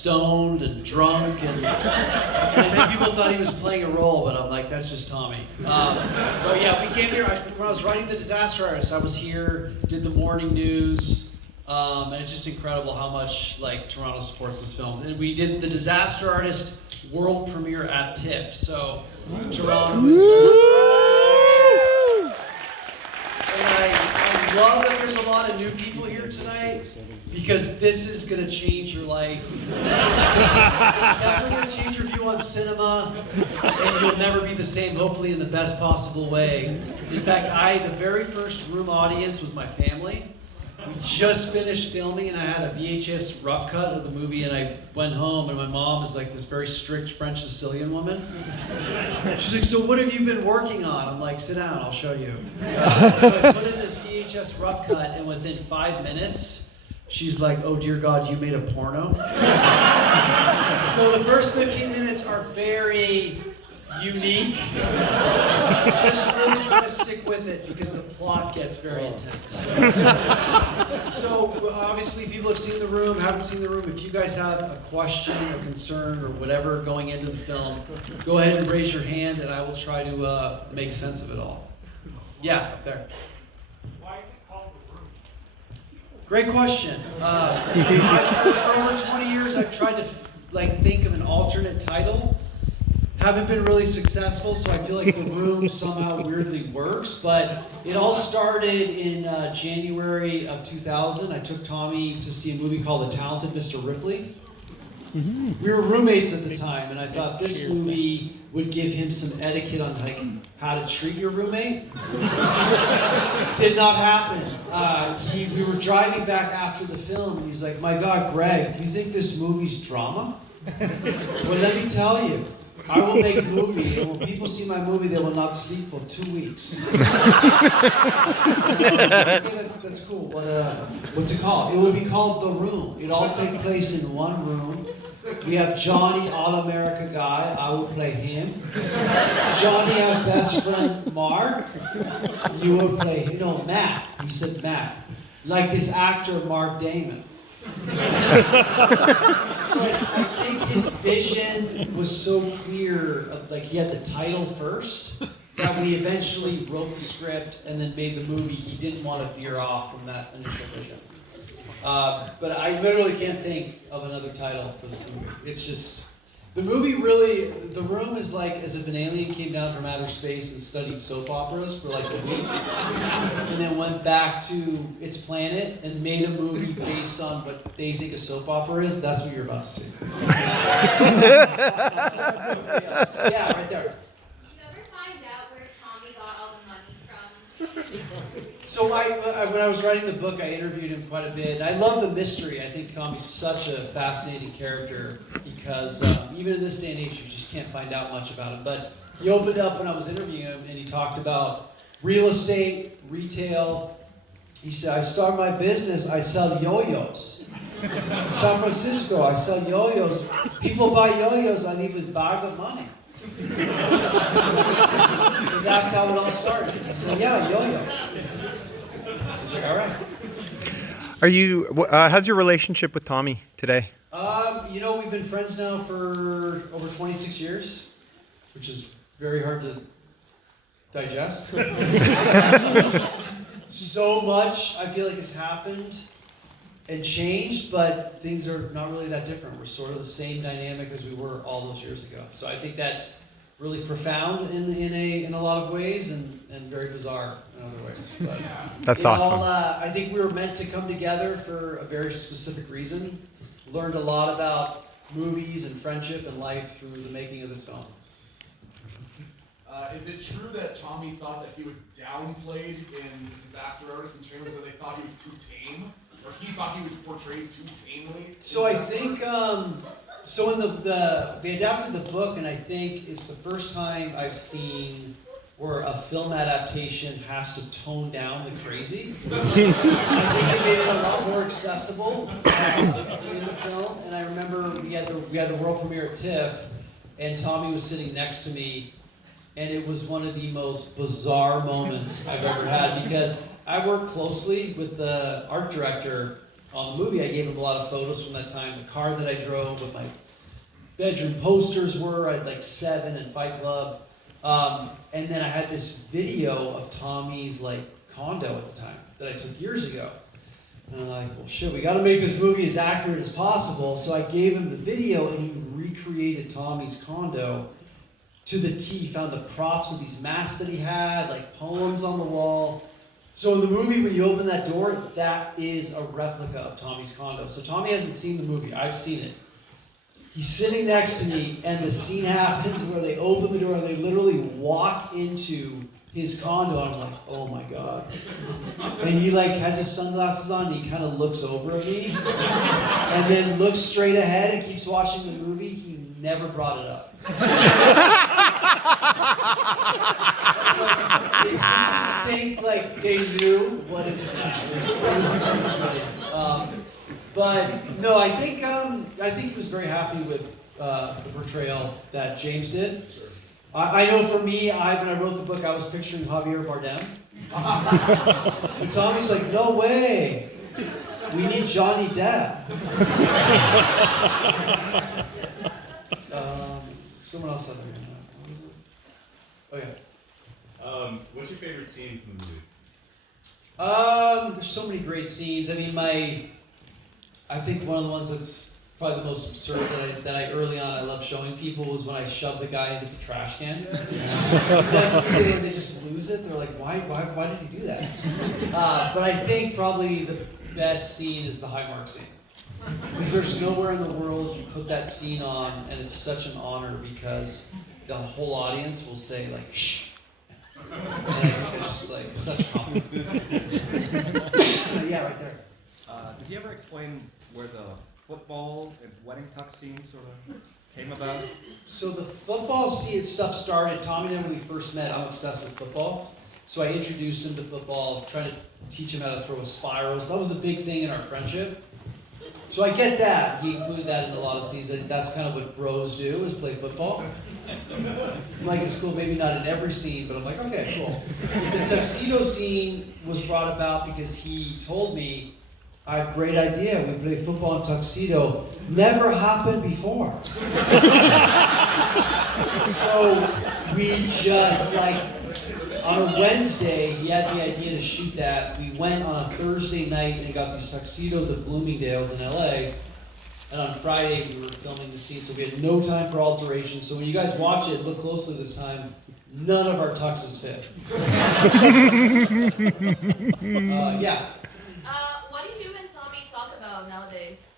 stoned and drunk, and then people thought he was playing a role, but I'm like, that's just Tommy. But yeah, we came here, when I was writing The Disaster Artist, I was here, did the morning news, and it's just incredible how much like Toronto supports this film. And we did the Disaster Artist world premiere at TIFF, so Toronto is and I love that there's a lot of new people here tonight, because this is going to change your life. It's definitely going to change your view on cinema, and you'll never be the same, hopefully in the best possible way. In fact, the very first room audience was my family. We just finished filming, and I had a VHS rough cut of the movie, and I went home, and my mom is like this very strict French Sicilian woman. She's like, so what have you been working on? I'm like, sit down, I'll show you. So I put in this VHS rough cut, and within 5 minutes, she's like, oh dear God, you made a porno? So the first 15 minutes are very unique. Just really trying to stick with it because the plot gets very intense. So obviously people have seen the room, haven't seen the room. If you guys have a question or concern or whatever going into the film, go ahead and raise your hand and I will try to make sense of it all. Yeah, up there. Why is it called The Room? Great question. For over 20 years I've tried to think of an alternate title. Haven't been really successful, so I feel like The Room somehow weirdly works, but it all started in January of 2000. I took Tommy to see a movie called The Talented Mr. Ripley. We were roommates at the time, and I thought this movie would give him some etiquette on how to treat your roommate. Did not happen. We were driving back after the film, and he's like, my God, Greg, you think this movie's drama? Well, let me tell you. I will make a movie, and when people see my movie, they will not sleep for 2 weeks. Okay, that's cool. What's it called? It would be called The Room. It all take place in one room. We have Johnny, All-America guy. I will play him. Johnny, our best friend, Mark. You will play him. No, Matt. He said Matt. Like this actor, Mark Damon. So I think his vision was so clear, he had the title first, that when he eventually wrote the script and then made the movie, he didn't want to veer off from that initial vision. But I literally can't think of another title for this movie. It's just, the movie really, The Room is like as if an alien came down from outer space and studied soap operas for like a week, and then went back to its planet and made a movie based on what they think a soap opera is. That's what you're about to see. Yeah, right there. Did you ever find out where Tommy got all the money from? So when I was writing the book, I interviewed him quite a bit. And I love the mystery. I think Tommy's such a fascinating character because even in this day and age, you just can't find out much about him. But he opened up when I was interviewing him, and he talked about real estate, retail. He said, I start my business, I sell yo-yos. In San Francisco, I sell yo-yos. People buy yo-yos, I leave with a bag of money. So that's how it all started. So yeah, yo-yo. He's like, all right. Are you? How's your relationship with Tommy today? We've been friends now for over 26 years, which is very hard to digest. So much I feel like has happened and changed, but things are not really that different. We're sort of the same dynamic as we were all those years ago. So I think that's really profound in a lot of ways and very bizarre in other ways. But that's awesome. I think we were meant to come together for a very specific reason. Learned a lot about movies and friendship and life through the making of this film. Is it true that Tommy thought that he was downplayed in Disaster Artist and trailers, so they thought he was too tame? Or he thought he was portrayed too tamely? So I think, so in they adapted the book, and I think it's the first time I've seen where a film adaptation has to tone down the crazy. I think they made it a lot more accessible in the film. And I remember we had the world premiere at TIFF, and Tommy was sitting next to me, and it was one of the most bizarre moments I've ever had because I work closely with the art director, on the movie, I gave him a lot of photos from that time, the car that I drove, what my bedroom posters were. I had like 7 in Fight Club. And then I had this video of Tommy's like condo at the time that I took years ago. And I'm like, well, shit, we got to make this movie as accurate as possible. So I gave him the video, and he recreated Tommy's condo to the T. Found the props of these masks that he had, like poems on the wall. So in the movie, when you open that door, that is a replica of Tommy's condo. So Tommy hasn't seen the movie. I've seen it. He's sitting next to me, and the scene happens where they open the door and they literally walk into his condo, and I'm like, oh my God. And he like has his sunglasses on, and he kind of looks over at me, and then looks straight ahead and keeps watching the movie. He never brought it up. Like, you just think like they knew what is happening. It was brilliant. But no, I think he was very happy with the portrayal that James did. I know for me, when I wrote the book, I was picturing Javier Bardem. But Tommy's like, no way. We need Johnny Depp. Someone else had their hand up. Oh yeah. What's your favorite scene from the movie? There's so many great scenes. I mean, I think one of the ones that's probably the most absurd that I early on I loved showing people was when I shoved the guy into the trash can. Because that's usually when they just lose it. They're like, why did you do that? But I think probably the best scene is the high mark scene. Because there's nowhere in the world you put that scene on, and it's such an honor because the whole audience will say like, shh. And I think it's just like such a compliment. Yeah, right there. Did he ever explain where the football and wedding tux scene sort of came about? So the football stuff started, Tommy and I, when we first met, I'm obsessed with football. So I introduced him to football, trying to teach him how to throw a spiral. So that was a big thing in our friendship. So I get that. He included that in a lot of scenes. I think that's kind of what bros do, is play football. I'm like, it's cool, maybe not in every scene, but I'm like, okay, cool. The tuxedo scene was brought about because he told me, I have a great idea. We play football in tuxedo. Never happened before. So we just like, on a Wednesday, he had the idea to shoot that. We went on a Thursday night and got these tuxedos at Bloomingdale's in LA. And on Friday, we were filming the scene, so we had no time for alteration. So when you guys watch it, look closely this time. None of our tuxes fit. Yeah. What do you and Tommy talk about nowadays?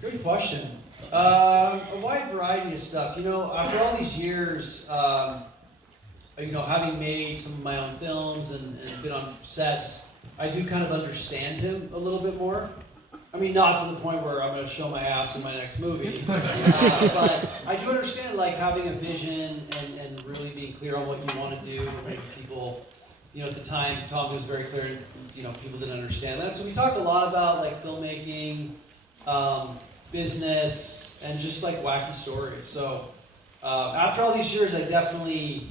Good question. A wide variety of stuff. You know, after all these years, you know, having made some of my own films and been on sets, I do kind of understand him a little bit more. I mean, not to the point where I'm going to show my ass in my next movie, but I do understand like having a vision and really being clear on what you want to do and making people, you know, at the time, Tommy was very clear, you know, people didn't understand that. So we talked a lot about like filmmaking, business, and just like wacky stories. So after all these years, I definitely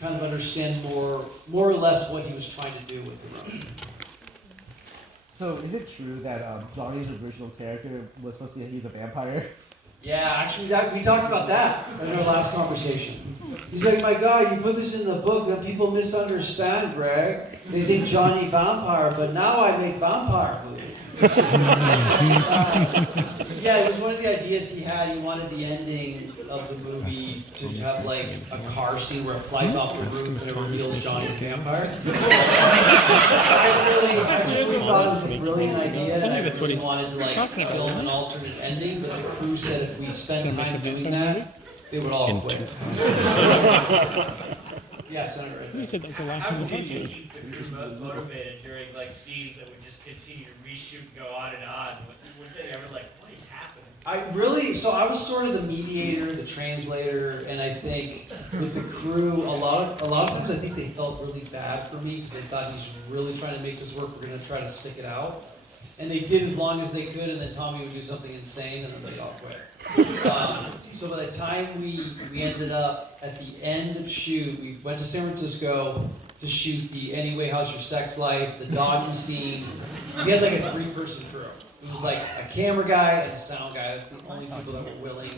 kind of understand more or less what he was trying to do with the movie. So is it true that Johnny's original character was supposed to be he's a vampire? Yeah, actually, we talked about that in our last conversation. He's like, my God, you put this in the book that people misunderstand, Greg. They think Johnny vampire, but now I make vampire movies. Yeah, it was one of the ideas he had. He wanted the ending of the movie to have like a car scene where it flies off the roof and it reveals Johnny's vampire. I truly thought it was a brilliant idea, and I really wanted to like film an alternate ending, but the crew said if we spend time doing that, they would all quit. Yeah, Senator, right there. You said that's the last one. How did you keep the crew motivated during like scenes that would just continue to reshoot and go on and on? Would they ever like, what is happening? So I was sort of the mediator, the translator, and I think with the crew, a lot of times I think they felt really bad for me because they thought he's really trying to make this work. We're going to try to stick it out. And they did as long as they could, and then Tommy would do something insane, and then they'd all quit. So by the time we ended up at the end of shoot, we went to San Francisco. to shoot the Anyway, How's Your Sex Life, the doggy scene. We had like a 3-person crew. It was like a camera guy and a sound guy. That's the only people that were willing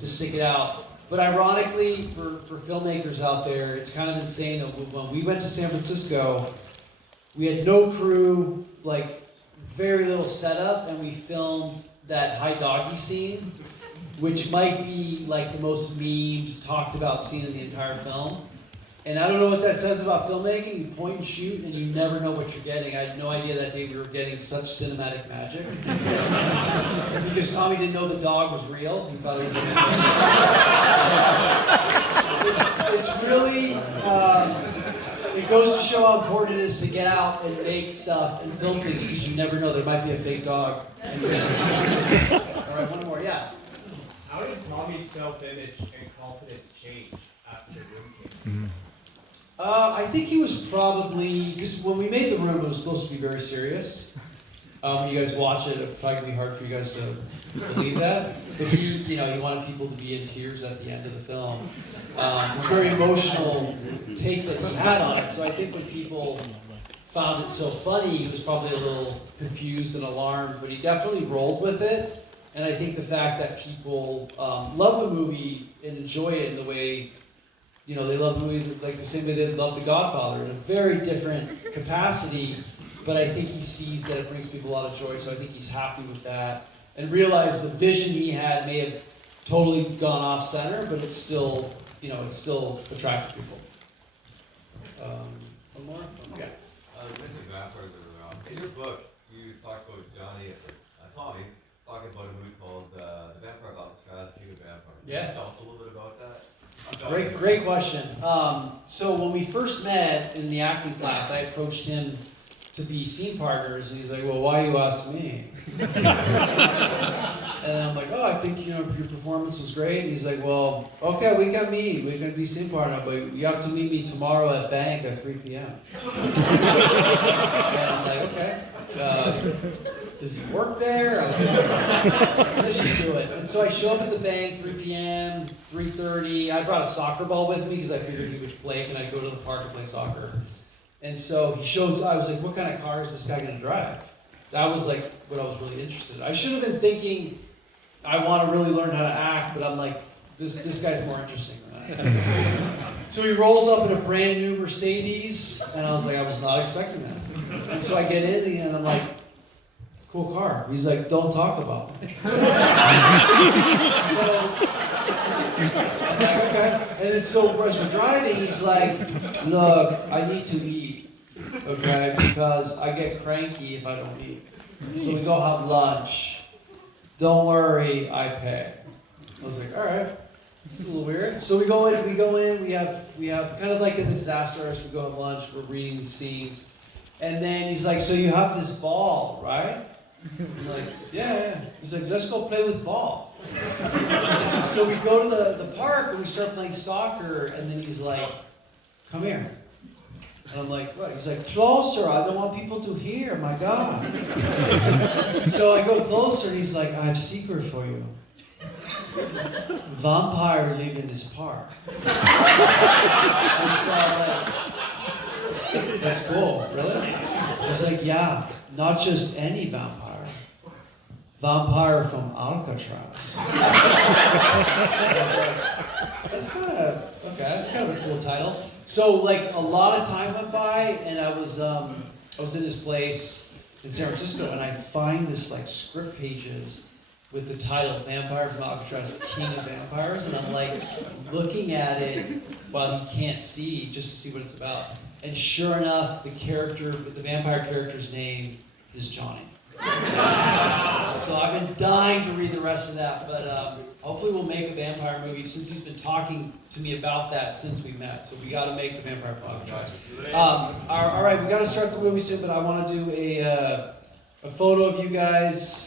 to stick it out. But ironically, for filmmakers out there, it's kind of insane that when we went to San Francisco, we had no crew, like very little setup, and we filmed that high doggy scene, which might be like the most memed, talked about scene in the entire film. And I don't know what that says about filmmaking. You point and shoot, and you never know what you're getting. I had no idea that day we were getting such cinematic magic. Because Tommy didn't know the dog was real. He thought it was it's really, it goes to show how important it is to get out and make stuff and film things, because you never know. There might be a fake dog. All right, one more, yeah. How did Tommy's self-image and confidence change after the room came? I think he was probably, because when we made The Room, it was supposed to be very serious. When you guys watch it, it'd probably be hard for you guys to believe that. But he wanted people to be in tears at the end of the film. It's a very emotional take that he had on it. So I think when people found it so funny, he was probably a little confused and alarmed, but he definitely rolled with it. And I think the fact that people love the movie and enjoy it in the way, they love the movie like the same way they love The Godfather, in a very different capacity, but I think he sees that it brings people a lot of joy, so I think he's happy with that, and realized the vision he had may have totally gone off center, but it's still, it's still attracted people. One more? Yeah. You mentioned vampires earlier on. In your book, you talked about Johnny, Tommy, talking about a movie called The Vampire of Alcatraz, King of Vampires. Yeah. Can you tell us a little bit about that? Great question. So when we first met in the acting class, I approached him to be scene partners, and he's like, "Well, why you ask me?" And I'm like, "Oh, I think your performance was great." And he's like, "Well, okay, we can meet. We can be scene partner, but you have to meet me tomorrow at Bank at 3 p.m." And I'm like, "Okay. Does he work there?" I was like, "Let's just do it." And so I show up at the Bank, 3 p.m., 3:30. I brought a soccer ball with me because I figured he would flake and I'd go to the park and play soccer. And so he shows, I was like, what kind of car is this guy going to drive? That was like what I was really interested in. I should have been thinking, I want to really learn how to act, but I'm like, this guy's more interesting than that. So he rolls up in a brand new Mercedes, and I was like, I was not expecting that. And so I get in, and I'm like, cool car. He's like, don't talk about it. I'm like, okay. And then so as we're driving, he's like, look, I need to eat, okay, because I get cranky if I don't eat. So we go have lunch. Don't worry, I pay. I was like, all right. It's a little weird. So we go in, we have kind of like in the disaster artist, we go have lunch, we're reading the scenes. And then he's like, so you have this ball, right? I'm like, yeah. He's like, let's go play with ball. So we go to the park and we start playing soccer, and then he's like, come here. And I'm like, what? He's like, closer, I don't want people to hear, my God. So I go closer, and he's like, I have a secret for you. Vampire live in this park. And so I'm like, that's cool, really? He's like, yeah, not just any vampire. Vampire from Alcatraz. I was like, that's kind of a cool title. So like a lot of time went by, and I was in this place in San Francisco, and I find this like script pages with the title Vampire from Alcatraz, King of Vampires, and I'm like looking at it while he can't see, just to see what it's about. And sure enough, the vampire character's name is Johnny. So I've been dying to read the rest of that, but hopefully we'll make a vampire movie, since he's been talking to me about that since we met. So we got to make the Vampire from Alcatraz. All right, we got to start the movie soon, but I want to do a photo of you guys.